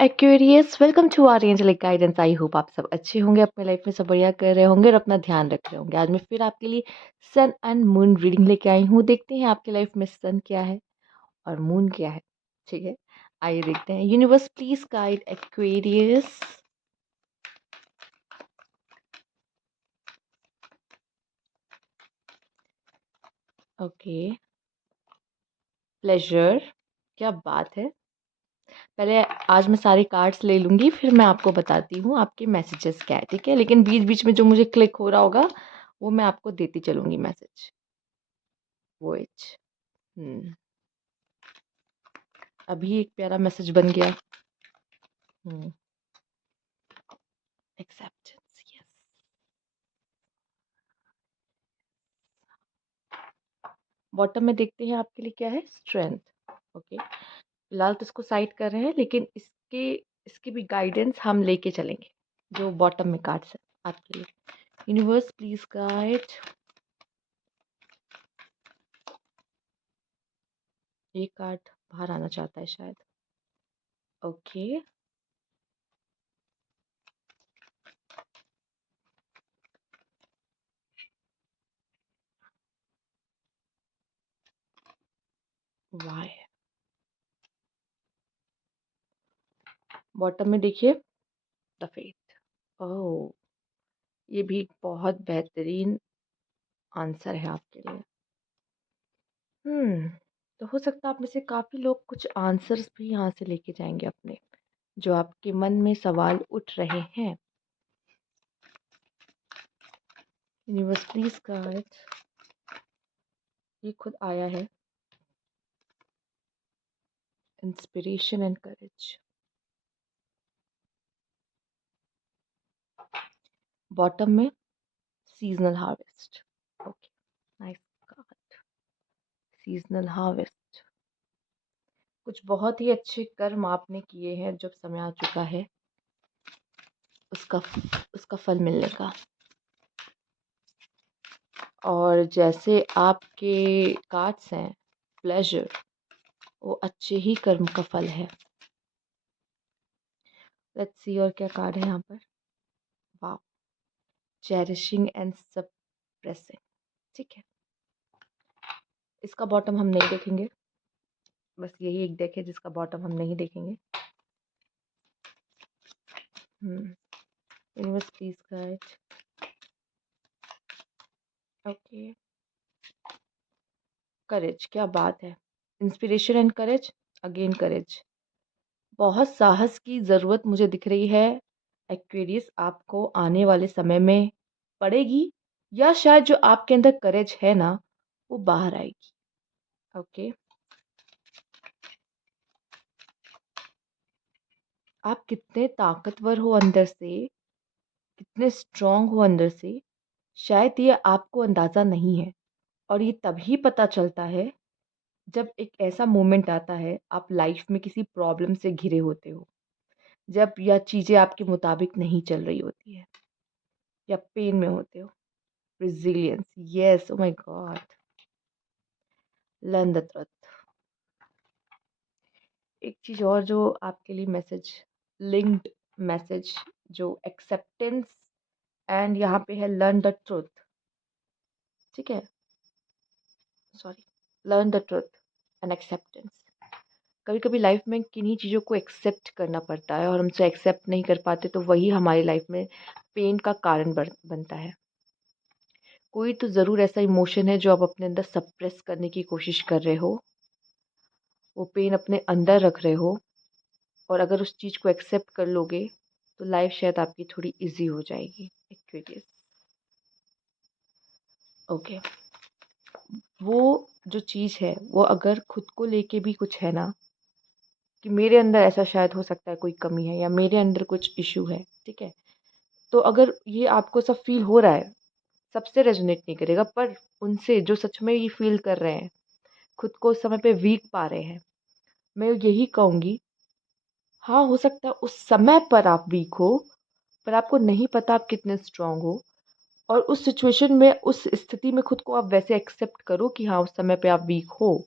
Aquarius welcome to our angelic guidance. I hope आप सब अच्छे होंगे, अपने लाइफ में सब बढ़िया कर रहे होंगे और अपना ध्यान रख रहे होंगे। आज मैं फिर आपके लिए सन एंड मून रीडिंग लेके आई हूँ। देखते हैं आपके लाइफ में सन क्या है और मून क्या है। ठीक है, आइए देखते हैं। Universe please guide Aquarius. Okay, pleasure, क्या बात है। पहले आज मैं सारे कार्ड्स ले लूंगी, फिर मैं आपको बताती हूँ आपके मैसेजेस क्या है। ठीक है, लेकिन बीच बीच में जो मुझे क्लिक हो रहा होगा वो मैं आपको देती चलूंगी मैसेज। वो अभी एक प्यारा मैसेज बन गया। Acceptance, yes. बॉटम में देखते हैं आपके लिए क्या है। स्ट्रेंथ। ओके, फिलहाल तो इसको साइड कर रहे हैं, लेकिन इसके इसकी भी गाइडेंस हम लेके चलेंगे। जो बॉटम में कार्ड्स है आपके लिए। Universe please guide. ये कार्ड बाहर आना चाहता है शायद। Okay, Y. बॉटम में देखिए द फेथ। ओह, ये भी बहुत बेहतरीन आंसर है आपके लिए। तो हो सकता है आप में से काफ़ी लोग कुछ आंसर्स भी यहाँ से लेके जाएंगे अपने, जो आपके मन में सवाल उठ रहे हैं। Universe please guide. ये खुद आया है। Inspiration and courage. बॉटम में seasonal harvest. Okay, nice card. Seasonal harvest. कुछ बहुत ही अच्छे कर्म आपने किए हैं, जब समय आ चुका है उसका उसका फल मिलने का। और जैसे आपके कार्ड्स हैं प्लेजर, वो अच्छे ही कर्म का फल है। लेट्स सी और क्या कार्ड है यहाँ पर। वाह, चेरिशिंग एंड सप्रेसिंग। ठीक है, इसका बॉटम हम नहीं देखेंगे। बस यही एक डेक है जिसका बॉटम हम नहीं देखेंगे। Universe please guide. ओके, करेज, क्या बात है। इंस्पिरेशन एंड करेज, अगेन करेज। बहुत साहस की ज़रूरत मुझे दिख रही है एक्वेरियस, आपको आने वाले समय में पड़ेगी, या शायद जो आपके अंदर करेज है ना वो बाहर आएगी। ओके, आप कितने ताकतवर हो अंदर से, कितने स्ट्रांग हो अंदर से, शायद ये आपको अंदाज़ा नहीं है। और ये तभी पता चलता है जब एक ऐसा मोमेंट आता है, आप लाइफ में किसी प्रॉब्लम से घिरे होते हो, जब यह चीज़ें आपके मुताबिक नहीं चल रही होती है, या पेन में होते हो। resilience, yes, oh my god, learn the truth। एक चीज और जो आपके लिए मैसेज, लिंक्ड मैसेज, जो एक्सेप्टेंस एंड यहाँ पे है लर्न द ट्रुथ। ठीक है, sorry, learn the truth and acceptance. कभी कभी लाइफ में किन्हीं चीज़ों को एक्सेप्ट करना पड़ता है, और हम उसे एक्सेप्ट नहीं कर पाते तो वही हमारी लाइफ में पेन का कारण बनता है। कोई तो ज़रूर ऐसा इमोशन है जो आप अपने अंदर सप्रेस करने की कोशिश कर रहे हो, वो पेन अपने अंदर रख रहे हो। और अगर उस चीज़ को एक्सेप्ट कर लोगे तो लाइफ शायद आपकी थोड़ी इजी हो जाएगी एक्वेरियस। ओके, वो जो चीज़ है वो अगर खुद को लेके भी कुछ है ना, कि मेरे अंदर ऐसा शायद हो सकता है कोई कमी है, या मेरे अंदर कुछ इशू है, ठीक है, तो अगर ये आपको सब फील हो रहा है, सबसे रेजोनेट नहीं करेगा, पर उनसे जो सच में ये फील कर रहे हैं, खुद को उस समय पे वीक पा रहे हैं, मैं यही कहूँगी, हाँ हो सकता है उस समय पर आप वीक हो, पर आपको नहीं पता आप कितने स्ट्रांग हो। और उस सिचुएशन में, उस स्थिति में खुद को आप वैसे एक्सेप्ट करो कि हाँ उस समय पे आप वीक हो,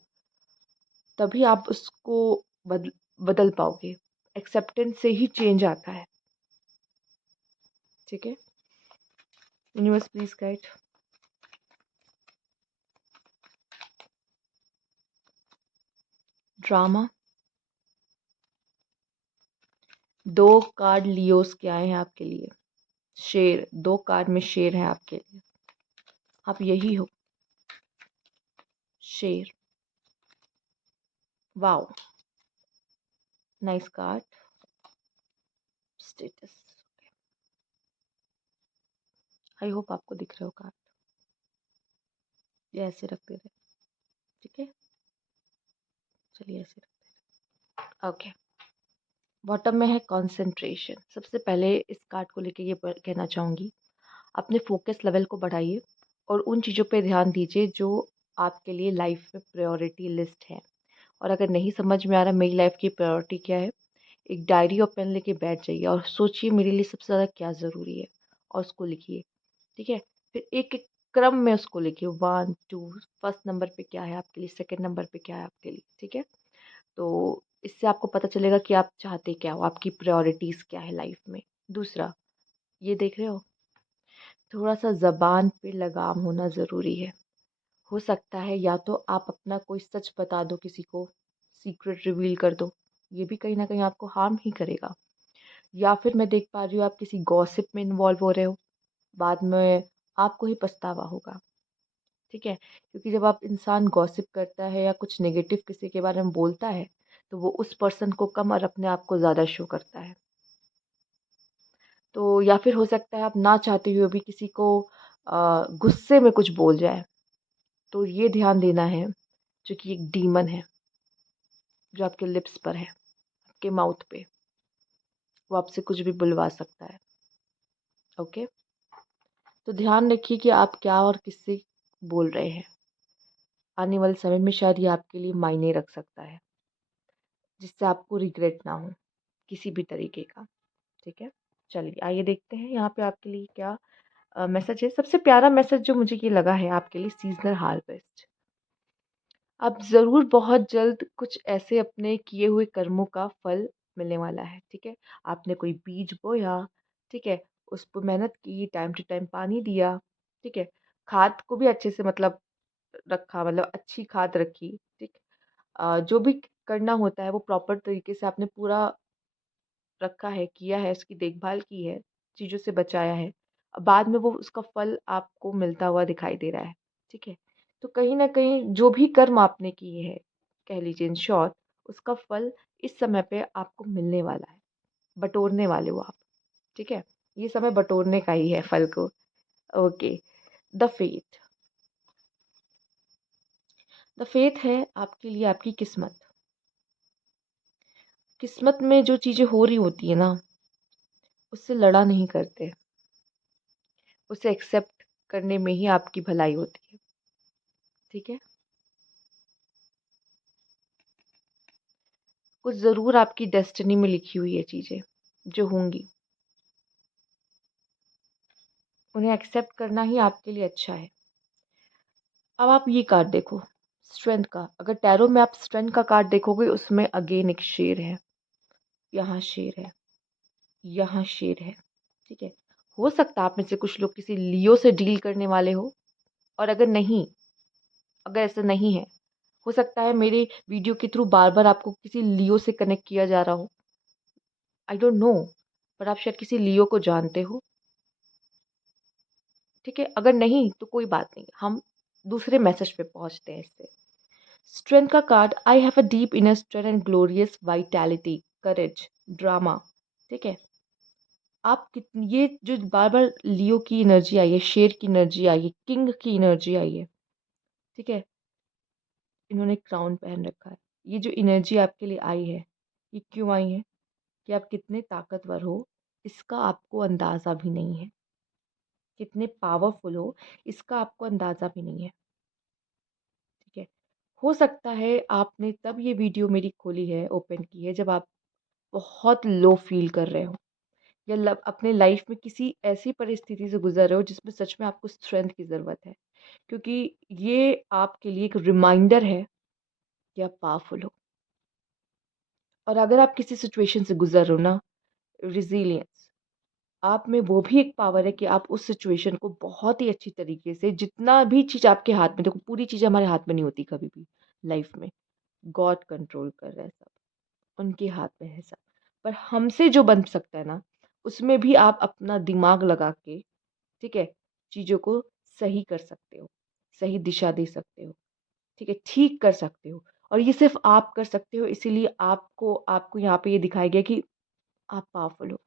तभी आप उसको बदल बदल पाओगे। एक्सेप्टेंस से ही चेंज आता है। ठीक है, universe please guide. Drama, 2 card Leos के आए हैं आपके लिए। शेर, 2 कार्ड में शेर है आपके लिए। आप यही हो, शेर। Wow, nice card. Status, I hope आपको दिख रहे हो कार्ड। ये ऐसे रखते रहे, ठीक है, चलिए ऐसे रखते। ओके, बॉटम में है कंसंट्रेशन। सबसे पहले इस कार्ड को लेके ये कहना चाहूँगी, अपने फोकस लेवल को बढ़ाइए और उन चीज़ों पे ध्यान दीजिए जो आपके लिए लाइफ में प्रायोरिटी लिस्ट है। और अगर नहीं समझ में आ रहा मेरी लाइफ की प्रायोरिटी क्या है, एक डायरी और पेन लेके बैठ जाइए और सोचिए मेरे लिए सबसे ज़्यादा क्या ज़रूरी है, और उसको लिखिए। ठीक है, फिर एक एक क्रम में उसको लिखिए, 1 2, फर्स्ट नंबर पे क्या है आपके लिए, सेकंड नंबर पे क्या है आपके लिए। ठीक है, तो इससे आपको पता चलेगा कि आप चाहते क्या हो, आपकी प्रायोरिटीज़ क्या है लाइफ में। दूसरा, ये देख रहे हो, थोड़ा सा ज़बान पे लगाम होना ज़रूरी है। हो सकता है या तो आप अपना कोई सच बता दो किसी को, सीक्रेट रिवील कर दो, ये भी कहीं ना कहीं आपको हार्म ही करेगा। या फिर मैं देख पा रही हूँ आप किसी गॉसिप में इन्वॉल्व हो रहे हो, बाद में आपको ही पछतावा होगा। ठीक है, क्योंकि जब आप इंसान गॉसिप करता है या कुछ नेगेटिव किसी के बारे में बोलता है, तो वो उस पर्सन को कम और अपने आप को ज़्यादा शो करता है। तो या फिर हो सकता है आप ना चाहते हुए भी किसी को गुस्से में कुछ बोल जाए, तो ये ध्यान देना है, जो कि एक डीमन है जो आपके लिप्स पर है, आपके माउथ पे, वो आपसे कुछ भी बुलवा सकता है। ओके, तो ध्यान रखिए कि आप क्या और किससे बोल रहे हैं। आने वाले समय में शायद ये आपके लिए मायने रख सकता है, जिससे आपको रिग्रेट ना हो किसी भी तरीके का। ठीक है, चलिए आइए देखते हैं यहाँ पे आपके लिए क्या मैसेज है। सबसे प्यारा मैसेज जो मुझे ये लगा है आपके लिए, सीजनल हार्वेस्ट। अब ज़रूर बहुत जल्द कुछ ऐसे अपने किए हुए कर्मों का फल मिलने वाला है। ठीक है, आपने कोई बीज बोया, ठीक है, उस पर मेहनत की, टाइम टू टाइम पानी दिया, ठीक है, खाद को भी अच्छे से मतलब रखा, मतलब अच्छी खाद रखी। ठीक, जो भी करना होता है वो प्रॉपर तरीके से आपने पूरा रखा है, किया है, उसकी देखभाल की है, चीज़ों से बचाया है। अब बाद में वो उसका फल आपको मिलता हुआ दिखाई दे रहा है। ठीक है, तो कहीं न कहीं जो भी कर्म आपने किए हैं, कह लीजिए इन शॉर्ट, उसका फल इस समय पे आपको मिलने वाला है, बटोरने वाले हो आप। ठीक है, ये समय बटोरने का ही है फल को। Okay, the faith. The faith है आपके लिए आपकी किस्मत। किस्मत में जो चीज़ें हो रही होती है ना, उससे लड़ा नहीं करते, उसे एक्सेप्ट करने में ही आपकी भलाई होती है। ठीक है, कुछ ज़रूर आपकी डेस्टिनी में लिखी हुई है चीज़ें जो होंगी, उन्हें एक्सेप्ट करना ही आपके लिए अच्छा है। अब आप ये कार्ड देखो, स्ट्रेंथ का। अगर टैरो में आप स्ट्रेंथ का कार्ड देखोगे, उसमें अगेन एक शेर है, यहाँ शेर है, यहाँ शेर है। ठीक है, हो सकता है आप में से कुछ लोग किसी लियो से डील करने वाले हो, और अगर नहीं, अगर ऐसा नहीं है, हो सकता है मेरे वीडियो के थ्रू बार बार आपको किसी लियो से कनेक्ट किया जा रहा हो, आई डोंट नो, पर आप शायद किसी लियो को जानते हो। ठीक है, अगर नहीं तो कोई बात नहीं, हम दूसरे मैसेज पे पहुंचते हैं इससे। स्ट्रेंथ का card, I have a deep inner strength and glorious vitality, courage, drama. ठीक है, आप कितनी, ये जो बार बार लियो की एनर्जी आई है, शेर की एनर्जी आई है, किंग की एनर्जी आई है। ठीक है, इन्होंने क्राउन पहन रखा है। ये जो एनर्जी आपके लिए आई है, ये क्यों आई है, कि आप कितने ताकतवर हो इसका आपको अंदाज़ा भी नहीं है, कितने पावरफुल हो इसका आपको अंदाज़ा भी नहीं है। ठीक है, हो सकता है आपने तब ये वीडियो मेरी खोली है, ओपन की है, जब आप बहुत लो फील कर रहे हो, या अपने लाइफ में किसी ऐसी परिस्थिति से गुजर रहे हो जिसमें सच में आपको स्ट्रेंथ की ज़रूरत है, क्योंकि ये आपके लिए एक रिमाइंडर है कि आप पावरफुल हो। और अगर आप किसी सिचुएशन से गुजर रहे हो ना, रिज़िलियंस, आप में वो भी एक पावर है कि आप उस सिचुएशन को बहुत ही अच्छी तरीके से, जितना भी चीज़ आपके हाथ में, देखो पूरी चीज़ें हमारे हाथ में नहीं होती कभी भी लाइफ में, गॉड कंट्रोल कर रहा है सब, उनके हाथ में है सब। पर हमसे जो बन सकता है ना, उसमें भी आप अपना दिमाग लगा के, ठीक है, चीज़ों को सही कर सकते हो, सही दिशा दे सकते हो, ठीक है, ठीक कर सकते हो। और ये सिर्फ आप कर सकते हो, इसीलिए आपको आपको यहाँ पे ये दिखाया गया कि आप पावरफुल हो,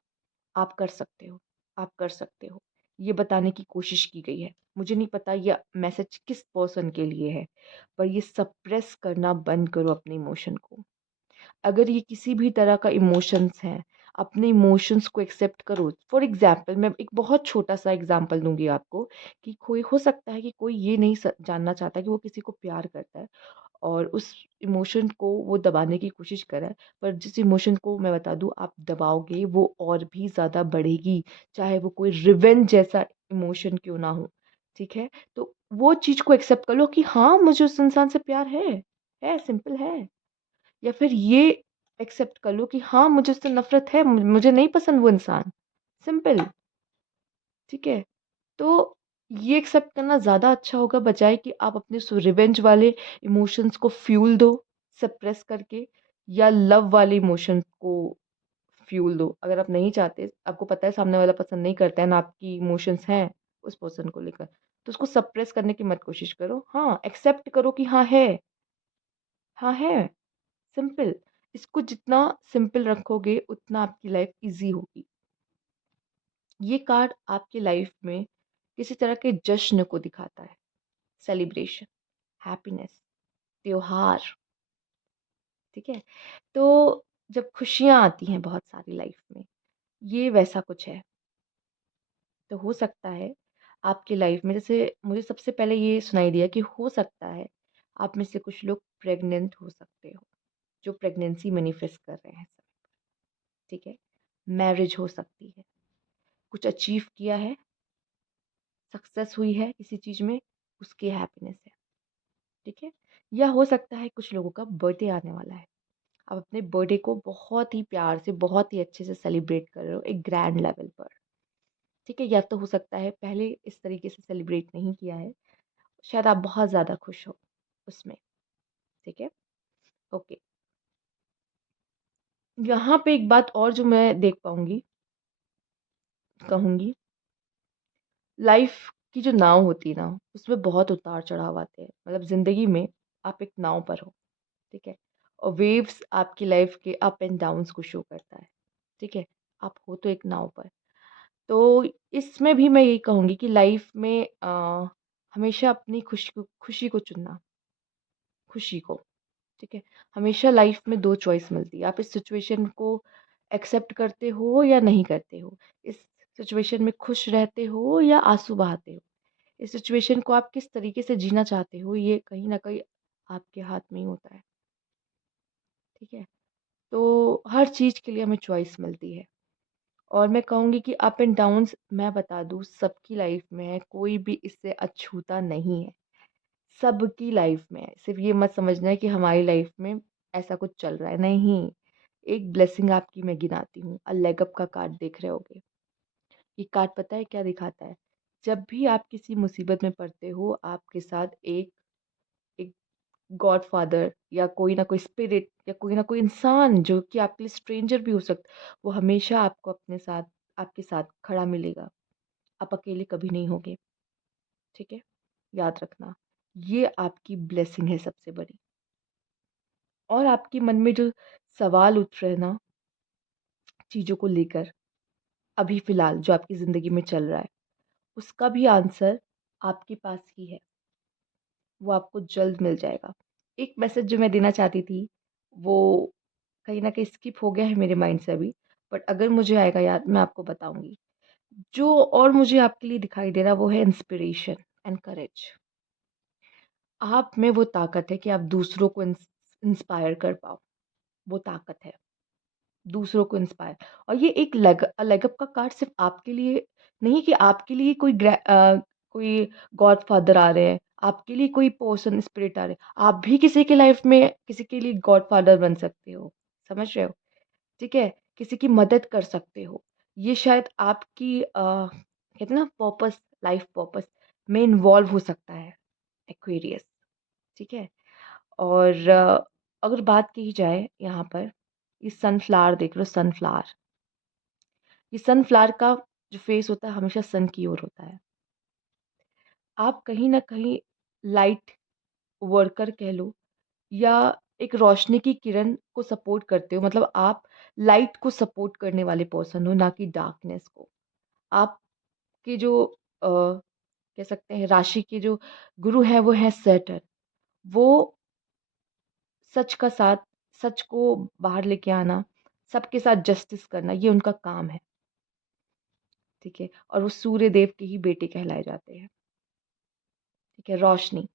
आप कर सकते हो, आप कर सकते हो। ये बताने की कोशिश की गई है। मुझे नहीं पता ये मैसेज किस पर्सन के लिए है, पर ये सप्रेस करना बंद करो अपने इमोशन को। अगर ये किसी भी तरह का इमोशंस है, अपने इमोशंस को एक्सेप्ट करो। फॉर एग्जाम्पल, मैं एक बहुत छोटा सा एग्जाम्पल दूंगी आपको, कि कोई हो सकता है कि कोई ये नहीं जानना चाहता कि वो किसी को प्यार करता है, और उस इमोशन को वो दबाने की कोशिश कर रहा है। पर जिस इमोशन को मैं बता दूँ आप दबाओगे, वो और भी ज़्यादा बढ़ेगी, चाहे वो कोई रिवेंज जैसा इमोशन क्यों ना हो, ठीक है? तो वो चीज़ को एक्सेप्ट कर लो कि हाँ, मुझे उस इंसान से प्यार है, सिंपल है। या फिर ये एक्सेप्ट कर लो कि हाँ, मुझे उससे नफ़रत है, मुझे नहीं पसंद वो इंसान, सिंपल, ठीक है? तो ये एक्सेप्ट करना ज़्यादा अच्छा होगा, बजाए कि आप अपने उस रिवेंज वाले इमोशंस को फ्यूल दो सप्रेस करके, या लव वाले इमोशन को फ्यूल दो। अगर आप नहीं चाहते, आपको पता है सामने वाला पसंद नहीं करता है ना, आपकी इमोशंस हैं उस पर्सन को लेकर, तो उसको सप्रेस करने की मत कोशिश करो। हाँ, एक्सेप्ट करो कि हाँ है, सिंपल। इसको जितना सिंपल रखोगे उतना आपकी लाइफ ईज़ी होगी। ये कार्ड आपकी लाइफ में किसी तरह के जश्न को दिखाता है, सेलिब्रेशन, हैप्पीनेस, त्योहार, ठीक है? तो जब खुशियाँ आती हैं बहुत सारी लाइफ में, ये वैसा कुछ है। तो हो सकता है आपकी लाइफ में, जैसे मुझे सबसे पहले ये सुनाई दिया कि हो सकता है आप में से कुछ लोग प्रेग्नेंट हो सकते हो, जो प्रेगनेंसी मैनिफेस्ट कर रहे हैं सब, ठीक है? मैरिज हो सकती है, कुछ अचीव किया है, सक्सेस हुई है किसी चीज़ में, उसकी हैप्पीनेस है, ठीक है? या हो सकता है कुछ लोगों का बर्थडे आने वाला है, आप अपने बर्थडे को बहुत ही प्यार से, बहुत ही अच्छे से सेलिब्रेट कर रहे हो एक ग्रैंड लेवल पर, ठीक है? या तो हो सकता है पहले इस तरीके से सेलिब्रेट नहीं किया है, शायद आप बहुत ज़्यादा खुश हो उसमें, ठीक है? ओके। यहाँ पे एक बात और जो मैं देख पाऊँगी, कहूँगी, लाइफ की जो नाव होती है ना, उसमें बहुत उतार-चढ़ाव आते हैं। मतलब ज़िंदगी में आप एक नाव पर हो, ठीक है? और वेव्स आपकी लाइफ के अप एंड डाउन्स को शो करता है, ठीक है? आप हो तो एक नाव पर। तो इसमें भी मैं यही कहूँगी कि लाइफ में हमेशा अपनी खुशी को चुनना, खुशी को, ठीक है? हमेशा लाइफ में 2 चॉइस मिलती है। आप इस सिचुएशन को एक्सेप्ट करते हो या नहीं करते हो। इस सिचुएशन में खुश रहते हो या आँसू बहाते हो। इस सिचुएशन को आप किस तरीके से जीना चाहते हो, ये कहीं न कहीं आपके हाथ में ही होता है, ठीक है? तो हर चीज़ के लिए हमें चॉइस मिलती है, और मैं कहूँगी कि अप एंड डाउन्स मैं बता दूँ सबकी लाइफ में है, कोई भी इससे अछूता नहीं है। सबकी लाइफ में है। सिर्फ़ ये मत समझना है कि हमारी लाइफ में ऐसा कुछ चल रहा है, नहीं। एक ब्लेसिंग आपकी मैं गिनाती हूँ, लेग अप का कार्ड देख रहे होगे। ये कार्ड पता है क्या दिखाता है? जब भी आप किसी मुसीबत में पड़ते हो, आपके साथ एक एक गॉडफ़ादर या कोई ना कोई स्पिरिट या कोई ना कोई इंसान, जो कि आपके लिए स्ट्रेंजर भी हो सकता है, वो हमेशा आपको अपने साथ, आपके साथ खड़ा मिलेगा। आप अकेले कभी नहीं होगे, ठीक है? याद रखना, ये आपकी ब्लेसिंग है सबसे बड़ी। और आपके मन में जो सवाल उठ रहे हैं ना, चीज़ों को लेकर, अभी फ़िलहाल जो आपकी ज़िंदगी में चल रहा है, उसका भी आंसर आपके पास ही है, वो आपको जल्द मिल जाएगा। एक मैसेज जो मैं देना चाहती थी, वो कहीं न कहीं स्किप हो गया है मेरे माइंड से अभी, बट अगर मुझे आएगा याद, मैं आपको बताऊँगी। जो और मुझे आपके लिए दिखाई दे रहा है, वो है इंस्पिरेशन एंड करेज। आप में वो ताकत है कि आप दूसरों को इंस्पायर कर पाओ, वो ताकत है। दूसरों को इंस्पायर, और ये एक लेग अप का कार्ड सिर्फ़ आपके लिए नहीं, कि आपके लिए कोई गॉडफ़ादर आ रहे हैं, आपके लिए कोई पर्सन स्पिरिट आ रहे हैं। आप भी किसी की लाइफ़ में किसी के लिए गॉडफ़ादर बन सकते हो, समझ रहे हो? ठीक है? किसी की मदद कर सकते हो। ये शायद आपकी कहते हैं ना पर्पस, लाइफ पर्पस में इन्वॉल्व हो सकता है एक्वेरियस, ठीक है? और अगर बात की जाए यहाँ पर, ये सनफ्लावर देख लो, सनफ्लावर। ये सनफ्लावर का जो फेस होता है हमेशा सन की ओर होता है। आप कहीं न कहीं लाइट वर्कर कह लो या एक रोशनी की किरण को सपोर्ट करते हो, मतलब आप लाइट को सपोर्ट करने वाले पर्सन हो, ना कि डार्कनेस को। आपके जो कह सकते हैं राशि के जो गुरु हैं वो हैं सैटर्न। वो सच का साथ, सच को बाहर लेके आना, सबके साथ जस्टिस करना, ये उनका काम है, ठीक है? और वो सूर्य देव के ही बेटे कहलाए जाते हैं, ठीक है? रोशनी।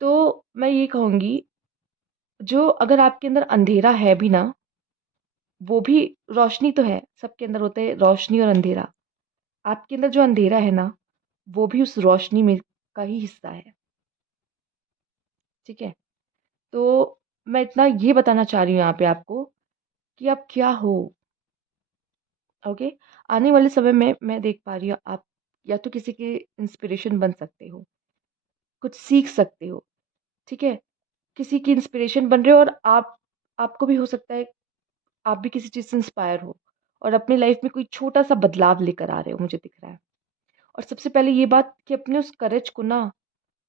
तो मैं ये कहूँगी, जो अगर आपके अंदर अंधेरा है भी ना, वो भी रोशनी तो है, सबके अंदर होते हैं रोशनी और अंधेरा। आपके अंदर जो अंधेरा है ना, वो भी उस रोशनी में का ही हिस्सा है, ठीक है? तो मैं इतना ये बताना चाह रही हूँ यहाँ पे आपको कि आप क्या हो, ओके? आने वाले समय में मैं देख पा रही हूँ आप या तो किसी के इंस्पिरेशन बन सकते हो, कुछ सीख सकते हो, ठीक है? किसी की इंस्पिरेशन बन रहे हो और आपको भी हो सकता है आप भी किसी चीज़ से इंस्पायर हो और अपनी लाइफ में कोई छोटा-सा बदलाव लेकर आ रहे हो, मुझे दिख रहा है। और सबसे पहले ये बात कि अपने उस करेज को ना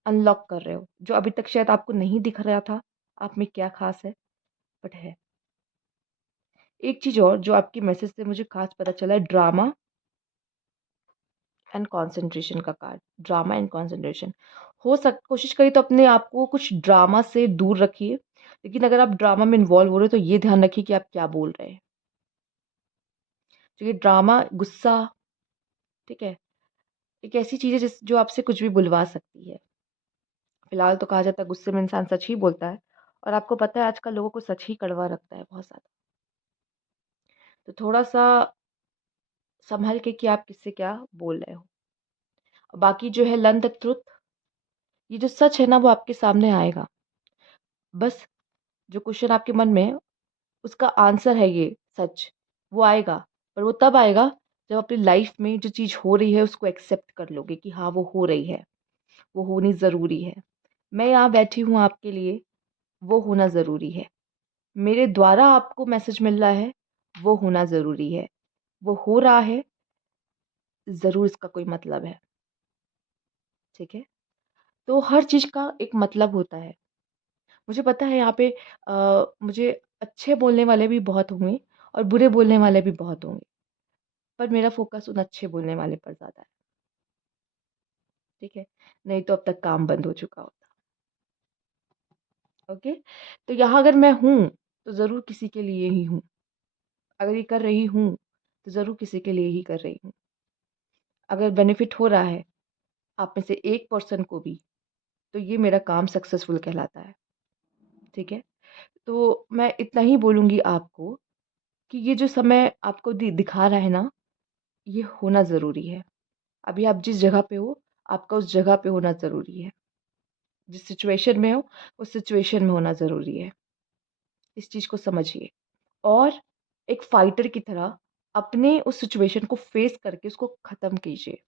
अनलॉक कर रहे हो, जो अभी तक शायद आपको नहीं दिख रहा था, आप में क्या ख़ास है, बट है। एक चीज़ और जो आपके मैसेज से मुझे ख़ास पता चला है, ड्रामा एंड कंसंट्रेशन का कार्ड, ड्रामा एंड कंसंट्रेशन। कोशिश करिए तो अपने आप को कुछ ड्रामा से दूर रखिए, लेकिन अगर आप ड्रामा में इन्वॉल्व हो रहे हो, तो ये ध्यान रखिए कि आप क्या बोल रहे हैं। क्योंकि ड्रामा, गुस्सा, ठीक है? एक ऐसी चीज़ है जो आपसे कुछ भी बुलवा सकती है। फिलहाल तो कहा जाता है गुस्से में इंसान सच ही बोलता है और आपको पता है आजकल लोगों को सच ही कड़वा लगता है बहुत ज़्यादा। तो थोड़ा-सा सँभल के कि आप किससे क्या बोल रहे हो। बाकी जो है लर्न द ट्रुथ, ये जो सच है ना वो आपके सामने आएगा। बस जो क्वेश्चन आपके मन में है उसका आंसर है ये सच, वो आएगा। पर वो तब आएगा जब अपनी लाइफ़ में जो चीज़ हो रही है उसको एक्सेप्ट कर लोगे कि हाँ, वो हो रही है, वो होनी ज़रूरी है। मैं यहाँ बैठी हूँ आपके लिए, वो होना ज़रूरी है। मेरे द्वारा आपको मैसेज मिल रहा है, वो होना ज़रूरी है। वो हो रहा है, ज़रूर इसका कोई मतलब है, ठीक है? तो हर चीज़ का एक मतलब होता है। मुझे पता है यहाँ पे मुझे अच्छे बोलने वाले भी बहुत होंगे और बुरे बोलने वाले भी बहुत होंगे, पर मेरा फ़ोकस उन अच्छे बोलने वाले पर ज़्यादा है, ठीक है? नहीं तो अब तक काम बंद हो चुका होता, ओके? तो यहाँ अगर मैं हूँ, तो ज़रूर किसी के लिए ही हूँ। अगर ये कर रही हूँ, तो ज़रूर किसी के लिए ही कर रही हूँ। अगर बेनिफिट हो रहा है आप में से एक पर्सन को भी, तो ये मेरा काम सक्सेसफुल कहलाता है, ठीक है? तो मैं इतना ही बोलूँगी आपको कि ये जो समय आपको दिखा रहा है ना, ये होना ज़रूरी है। अभी आप जिस जगह पे हो, आपका उस जगह पे होना ज़रूरी है। जिस सिचुएशन में हो, उस सिचुएशन में होना ज़रूरी है। इस चीज़ को समझिए और एक फाइटर की तरह अपने उस सिचुएशन को फेस करके उसको ख़त्म कीजिए।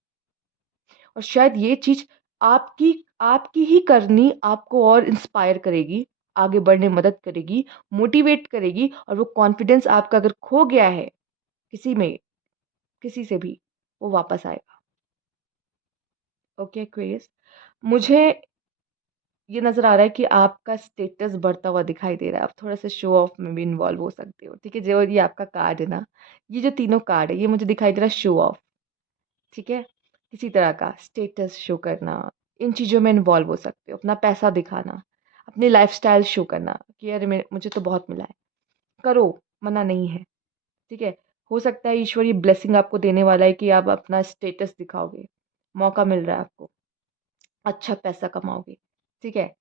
और शायद ये चीज़ आपकी आपकी ही करनी आपको और इंस्पायर करेगी, आगे बढ़ने में मदद करेगी, मोटिवेट करेगी और वो कॉन्फिडेंस आपका अगर खो गया है किसी में, किसी से भी, वो वापस आएगा। ओके एक्वेरियस, मुझे ये नज़र आ रहा है कि आपका स्टेटस बढ़ता हुआ दिखाई दे रहा है। आप थोड़ा-सा शो ऑफ में भी इन्वॉल्व हो सकते हो, ठीक है? जो ये आपका कार्ड है ना, ये जो तीनों कार्ड है, ये मुझे दिखाई दे रहा है शो ऑफ, ठीक है? किसी तरह का स्टेटस शो करना, इन चीज़ों में इन्वॉल्व हो सकते हो। अपना पैसा दिखाना, अपनी लाइफ़स्टाइल शो करना कि अरे मुझे तो बहुत मिला है। करो, मना नहीं है, ठीक है? हो सकता है ईश्वर ये ब्लेसिंग आपको देने वाला है कि आप अपना स्टेटस दिखाओगे, मौका मिल रहा है आपको, अच्छा पैसा कमाओगे, ठीक है?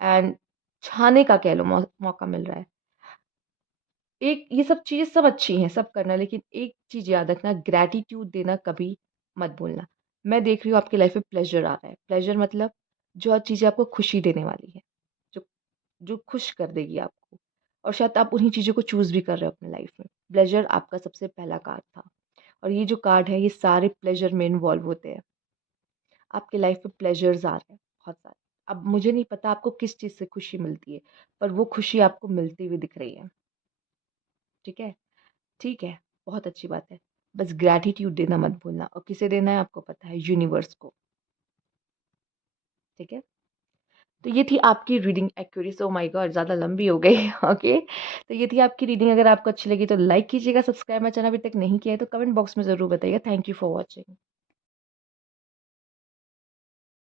एंड छाने का कह लो मौका मिल रहा है। एक ये सब चीज़ें सब अच्छी हैं, सब करना, लेकिन एक चीज़ याद रखना, ग्रैटिट्यूड देना कभी मत भूलना। मैं देख रही हूँ आपकी लाइफ़ में प्लेज़र आ रहा है। प्लेज़र मतलब जो चीज़ें आपको खुशी देने वाली है, जो जो खुश कर देगी आपको। और शायद आप उन्हीं चीज़ों को चूज़ भी कर रहे हो अपने लाइफ में। प्लेज़र आपका सबसे पहला कार्ड था और ये जो कार्ड है ये सारे प्लेज़र में इन्वॉल्व होते हैं। आपके लाइफ में प्लेज़र्स आ रहे हैं बहुत सारे। अब मुझे नहीं पता आपको किस चीज़ से खुशी मिलती है, पर वो खुशी आपको मिलती हुई दिख रही है। ठीक है? ठीक है, बहुत अच्छी बात है। बस ग्रैटिट्यूड देना मत भूलना और किसे देना है आपको पता है, यूनिवर्स को। ठीक है? तो ये थी आपकी reading accuracy. Oh my God! ज़्यादा लंबी हो गई। ओके, तो ये थी आपकी रीडिंग। अगर आपको अच्छी लगी तो लाइक कीजिएगा, सब्सक्राइब मेरा चैनल अभी तक नहीं किया है तो कमेंट बॉक्स में ज़रूर बताइएगा। Thank you for watching.